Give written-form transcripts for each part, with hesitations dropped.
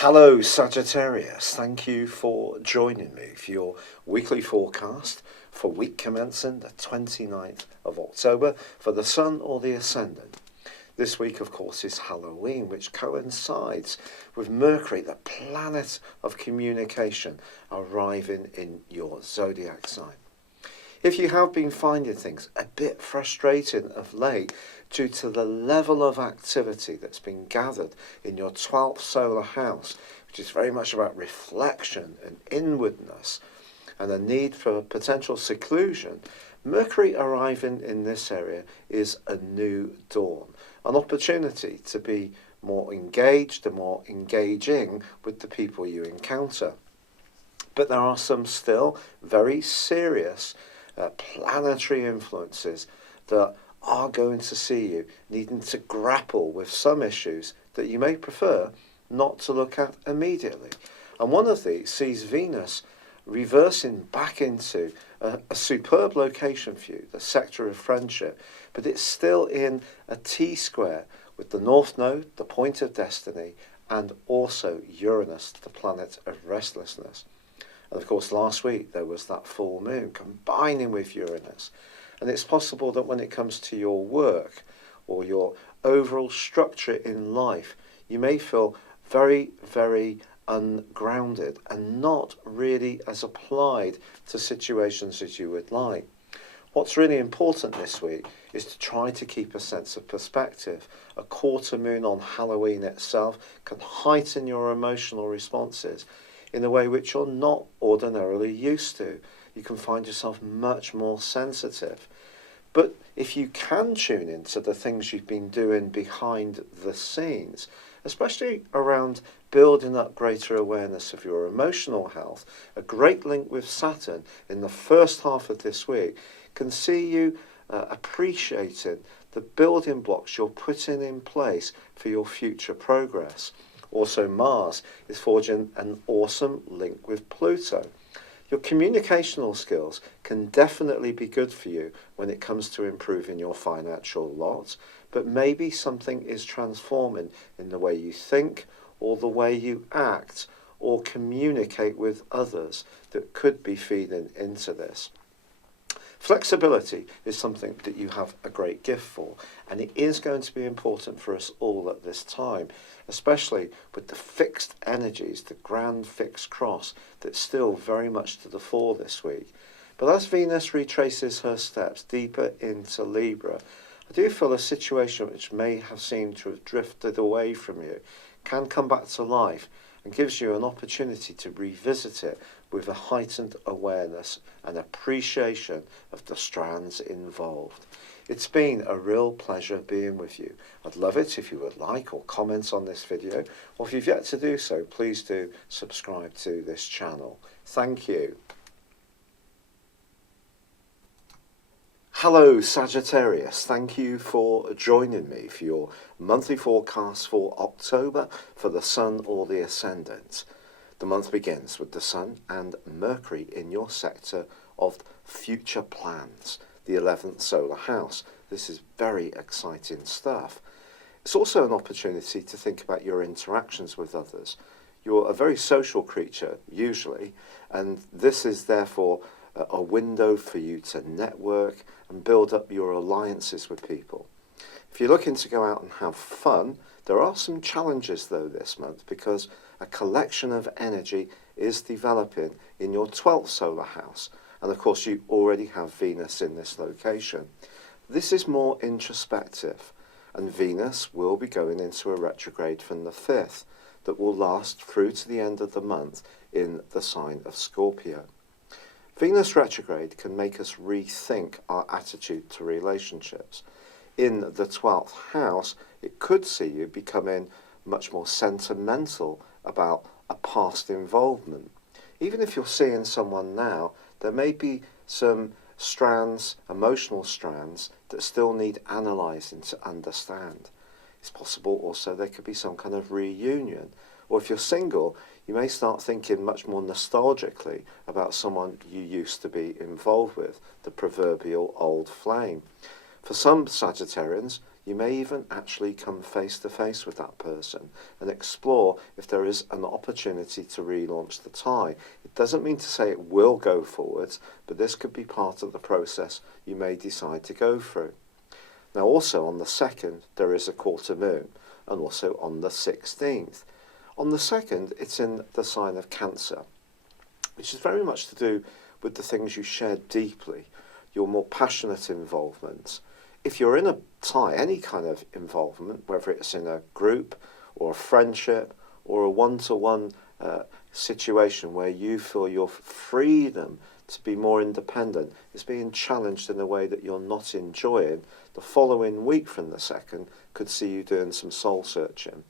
Hello, Sagittarius. Thank you for joining me for your weekly forecast for week commencing the 29th of October for the Sun or the Ascendant. This week, of course, is Halloween, which coincides with Mercury, the planet of communication, arriving in your zodiac sign. If you have been finding things a bit frustrating of late due to the level of activity that's been gathered in your 12th solar house, which is very much about reflection and inwardness and a need for potential seclusion, Mercury arriving in this area is a new dawn, an opportunity to be more engaged and more engaging with the people you encounter. But there are some still very serious planetary influences that are going to see you needing to grapple with some issues that you may prefer not to look at immediately. And one of these sees Venus reversing back into a superb location for you, the sector of friendship, but it's still in a T-square with the North Node, the point of destiny, and also Uranus, the planet of restlessness. And of course, last week there was that full moon combining with Uranus. And it's possible that when it comes to your work or your overall structure in life, you may feel very, very ungrounded and not really as applied to situations as you would like. What's really important this week is to try to keep a sense of perspective. A quarter moon on Halloween itself can heighten your emotional responses in a way which you're not ordinarily used to. You can find yourself much more sensitive. But if you can tune into the things you've been doing behind the scenes, especially around building up greater awareness of your emotional health, a great link with Saturn in the first half of this week can see you appreciating the building blocks you're putting in place for your future progress. Also, Mars is forging an awesome link with Pluto. Your communicational skills can definitely be good for you when it comes to improving your financial lot, but maybe something is transforming in the way you think or the way you act or communicate with others that could be feeding into this. Flexibility is something that you have a great gift for, and it is going to be important for us all at this time, especially with the fixed energies, the grand fixed cross that's still very much to the fore this week. But as Venus retraces her steps deeper into Libra, I do feel a situation which may have seemed to have drifted away from you can come back to life and gives you an opportunity to revisit it with a heightened awareness and appreciation of the strands involved. It's been a real pleasure being with you. I'd love it if you would like or comment on this video, or if you've yet to do so, please do subscribe to this channel. Thank you. Hello Sagittarius, thank you for joining me for your monthly forecast for October for the Sun or the Ascendant. The month begins with the Sun and Mercury in your sector of future plans, the 11th solar house. This is very exciting stuff. It's also an opportunity to think about your interactions with others. You're a very social creature, usually, and this is therefore a window for you to network and build up your alliances with people. If you're looking to go out and have fun, there are some challenges though this month because a collection of energy is developing in your 12th solar house. And of course you already have Venus in this location. This is more introspective, and Venus will be going into a retrograde from the 5th that will last through to the end of the month in the sign of Scorpio. Venus retrograde can make us rethink our attitude to relationships. In the 12th house, it could see you becoming much more sentimental about a past involvement. Even if you're seeing someone now, there may be some strands, emotional strands, that still need analysing to understand. It's possible also there could be some kind of reunion. Or if you're single, you may start thinking much more nostalgically about someone you used to be involved with, the proverbial old flame. For some Sagittarians, You may even actually come face to face with that person and explore if there is an opportunity to relaunch the tie. It doesn't mean to say it will go forwards, but this could be part of the process you may decide to go through. Now also on the 2nd, there is a quarter moon, and also on the 16th. On the 2nd, it's in the sign of Cancer, which is very much to do with the things you share deeply, your more passionate involvement. If you're in a tie, any kind of involvement, whether it's in a group or a friendship or a one-to-one situation where you feel your freedom to be more independent is being challenged in a way that you're not enjoying, the following week from the 2nd could see you doing some soul searching.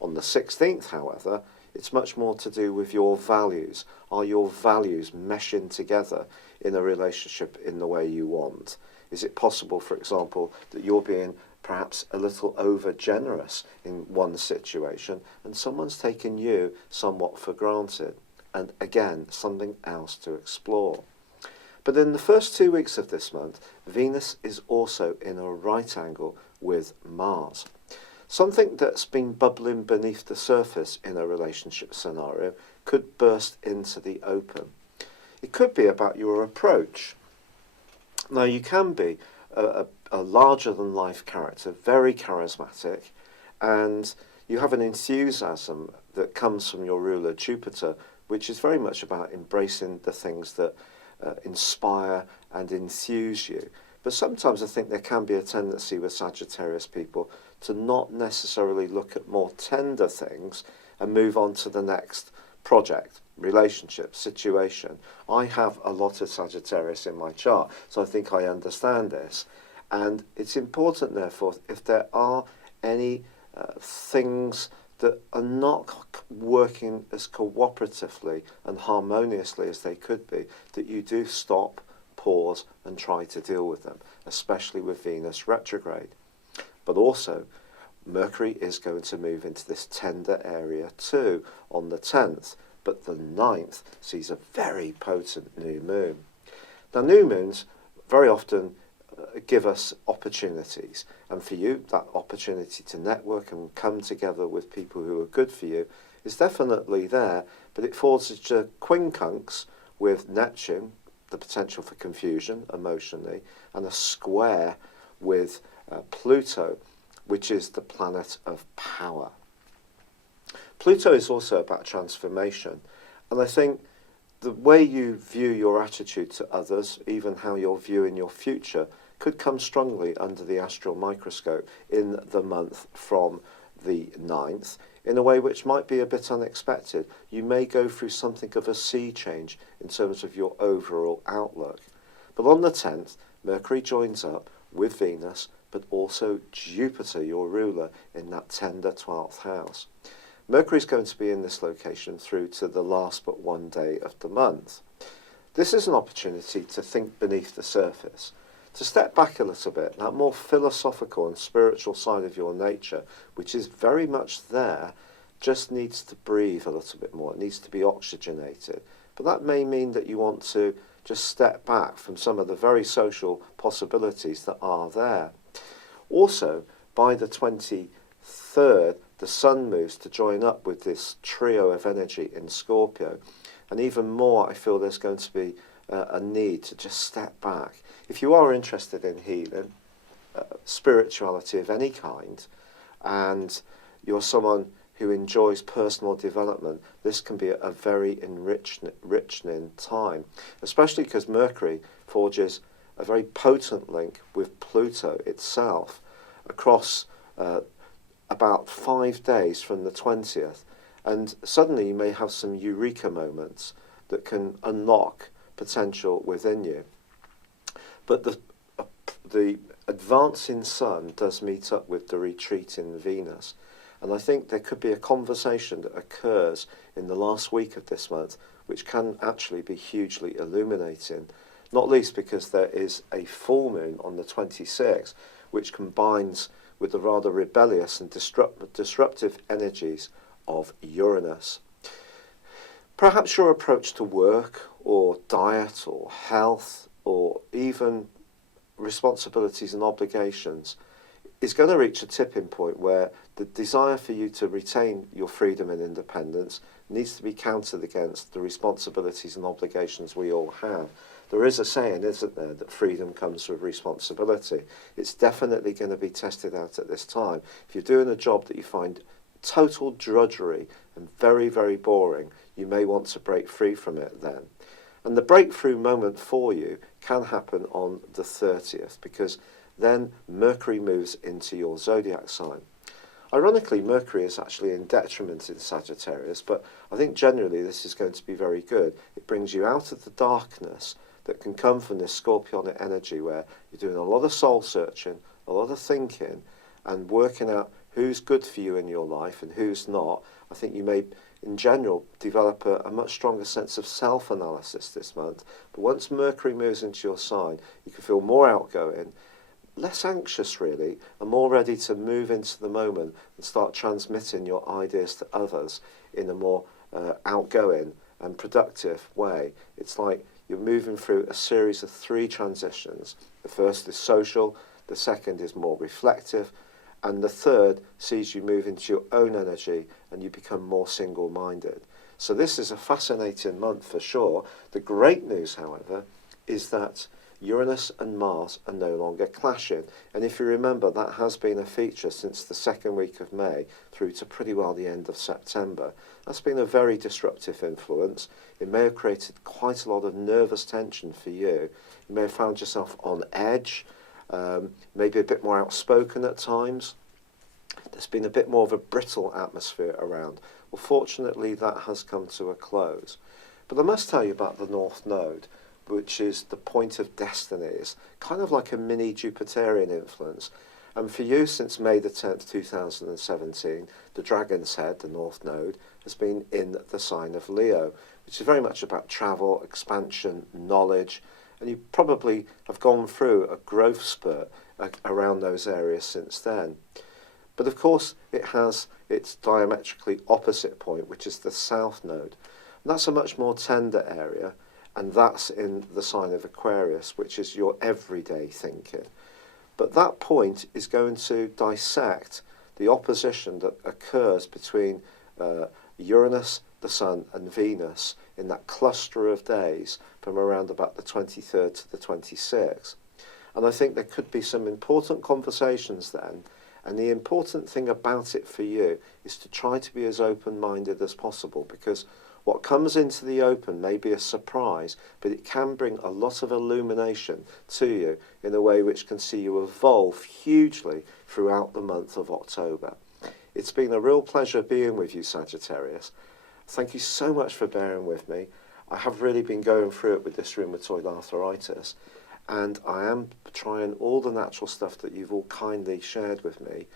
On the 16th, however, it's much more to do with your values. Are your values meshing together in a relationship in the way you want? Is it possible, for example, that you're being perhaps a little over generous in one situation and someone's taken you somewhat for granted? And again, something else to explore. But in the first 2 weeks of this month, Venus is also in a right angle with Mars. Something that's been bubbling beneath the surface in a relationship scenario could burst into the open. It could be about your approach. Now, you can be a larger-than-life character, very charismatic, and you have an enthusiasm that comes from your ruler Jupiter, which is very much about embracing the things that inspire and enthuse you. But sometimes I think there can be a tendency with Sagittarius people to not necessarily look at more tender things and move on to the next project, relationship, situation. I have a lot of Sagittarius in my chart, so I think I understand this. And it's important, therefore, if there are any things that are not working as cooperatively and harmoniously as they could be, that you do stop, pause, and try to deal with them, especially with Venus retrograde. But also, Mercury is going to move into this tender area too on the 10th, but the 9th sees a very potent new moon. Now, new moons very often give us opportunities, and for you, that opportunity to network and come together with people who are good for you is definitely there, but it falls into quincunx with Neptune, the potential for confusion emotionally, and a square with Pluto, which is the planet of power. Pluto is also about transformation, and I think the way you view your attitude to others, even how you're viewing your future, could come strongly under the astral microscope in the month from the 9th, in a way which might be a bit unexpected. You may go through something of a sea change in terms of your overall outlook. But on the 10th, Mercury joins up with Venus, but also Jupiter, your ruler, in that tender 12th house. Mercury is going to be in this location through to the last but one day of the month. This is an opportunity to think beneath the surface, to step back a little bit, that more philosophical and spiritual side of your nature, which is very much there, just needs to breathe a little bit more. It needs to be oxygenated. But that may mean that you want to just step back from some of the very social possibilities that are there. Also, by the 23rd, the Sun moves to join up with this trio of energy in Scorpio. And even more, I feel there's going to be a need to just step back. If you are interested in healing, spirituality of any kind, and you're someone who enjoys personal development, this can be a very enriching time, especially because Mercury forges a very potent link with Pluto itself across about 5 days from the 20th. And suddenly you may have some eureka moments that can unlock potential within you. But the advancing Sun does meet up with the retreating Venus. And I think there could be a conversation that occurs in the last week of this month, which can actually be hugely illuminating, not least because there is a full moon on the 26th, which combines with the rather rebellious and disruptive energies of Uranus. Perhaps your approach to work or diet or health or even responsibilities and obligations is going to reach a tipping point where the desire for you to retain your freedom and independence needs to be countered against the responsibilities and obligations we all have. There is a saying, isn't there, that freedom comes with responsibility. It's definitely going to be tested out at this time. If you're doing a job that you find total drudgery and very, very boring, you may want to break free from it then. And the breakthrough moment for you can happen on the 30th, because then Mercury moves into your zodiac sign. Ironically, Mercury is actually in detriment in Sagittarius, but I think generally this is going to be very good. It brings you out of the darkness that can come from this Scorpionic energy, where you're doing a lot of soul searching, a lot of thinking, and working out who's good for you in your life and who's not. I think you may, in general, develop a much stronger sense of self-analysis this month. But once Mercury moves into your sign, you can feel more outgoing, less anxious really, and more ready to move into the moment and start transmitting your ideas to others in a more outgoing and productive way. It's like you're moving through a series of 3 transitions. The first is social, the second is more reflective, and the third sees you move into your own energy and you become more single-minded. So this is a fascinating month for sure. The great news, however, is that Uranus and Mars are no longer clashing. And if you remember, that has been a feature since the second week of May through to pretty well the end of September. That's been a very disruptive influence. It may have created quite a lot of nervous tension for you. You may have found yourself on edge, maybe a bit more outspoken at times. There's been a bit more of a brittle atmosphere around. Well, fortunately, that has come to a close. But I must tell you about the North Node, which is the point of destiny. It's kind of like a mini Jupiterian influence. And for you, since May the 10th, 2017, the Dragon's Head, the North Node, has been in the sign of Leo, which is very much about travel, expansion, knowledge, and you probably have gone through a growth spurt around those areas since then. But of course, it has its diametrically opposite point, which is the South Node. And that's a much more tender area, and that's in the sign of Aquarius, which is your everyday thinking. But that point is going to dissect the opposition that occurs between Uranus, the Sun, and Venus in that cluster of days from around about the 23rd to the 26th. And I think there could be some important conversations then. And the important thing about it for you is to try to be as open-minded as possible, because what comes into the open may be a surprise, but it can bring a lot of illumination to you in a way which can see you evolve hugely throughout the month of October. It's been a real pleasure being with you, Sagittarius. Thank you so much for bearing with me. I have really been going through it with this rheumatoid arthritis, and I am trying all the natural stuff that you've all kindly shared with me,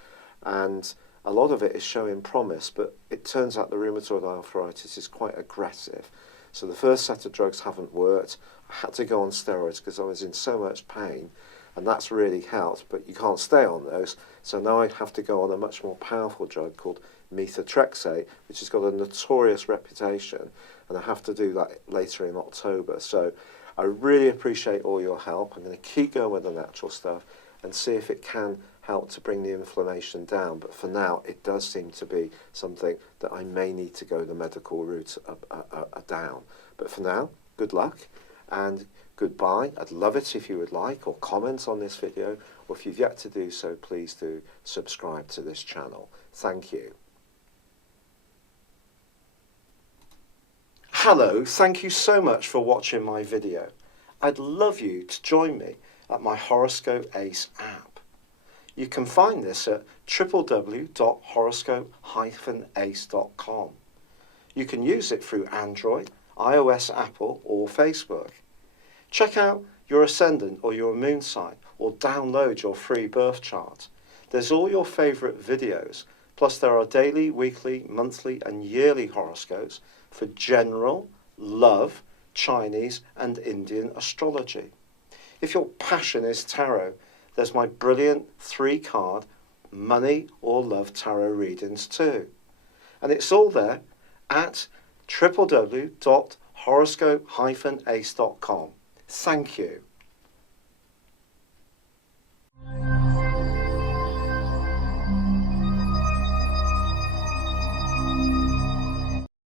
and a lot of it is showing promise, but it turns out the rheumatoid arthritis is quite aggressive. So the first set of drugs haven't worked. I had to go on steroids because I was in so much pain, and that's really helped, but you can't stay on those. So now I have to go on a much more powerful drug called methotrexate, which has got a notorious reputation, and I have to do that later in October. So I really appreciate all your help. I'm going to keep going with the natural stuff and see if it can help to bring the inflammation down. But for now, it does seem to be something that I may need to go the medical route down. But for now, good luck and goodbye. I'd love it if you would like or comment on this video, or if you've yet to do so, please do subscribe to this channel. Thank you. Hello, thank you so much for watching my video. I'd love you to join me at my Horoscope Ace app. You can find this at www.horoscope-ace.com. You can use it through Android, iOS, Apple, or Facebook. Check out your ascendant or your moon sign, or download your free birth chart. There's all your favourite videos, plus there are daily, weekly, monthly and yearly horoscopes for general, love, Chinese and Indian astrology. If your passion is tarot, there's my brilliant 3-card money or love tarot readings too. And it's all there at www.horoscope-ace.com. Thank you.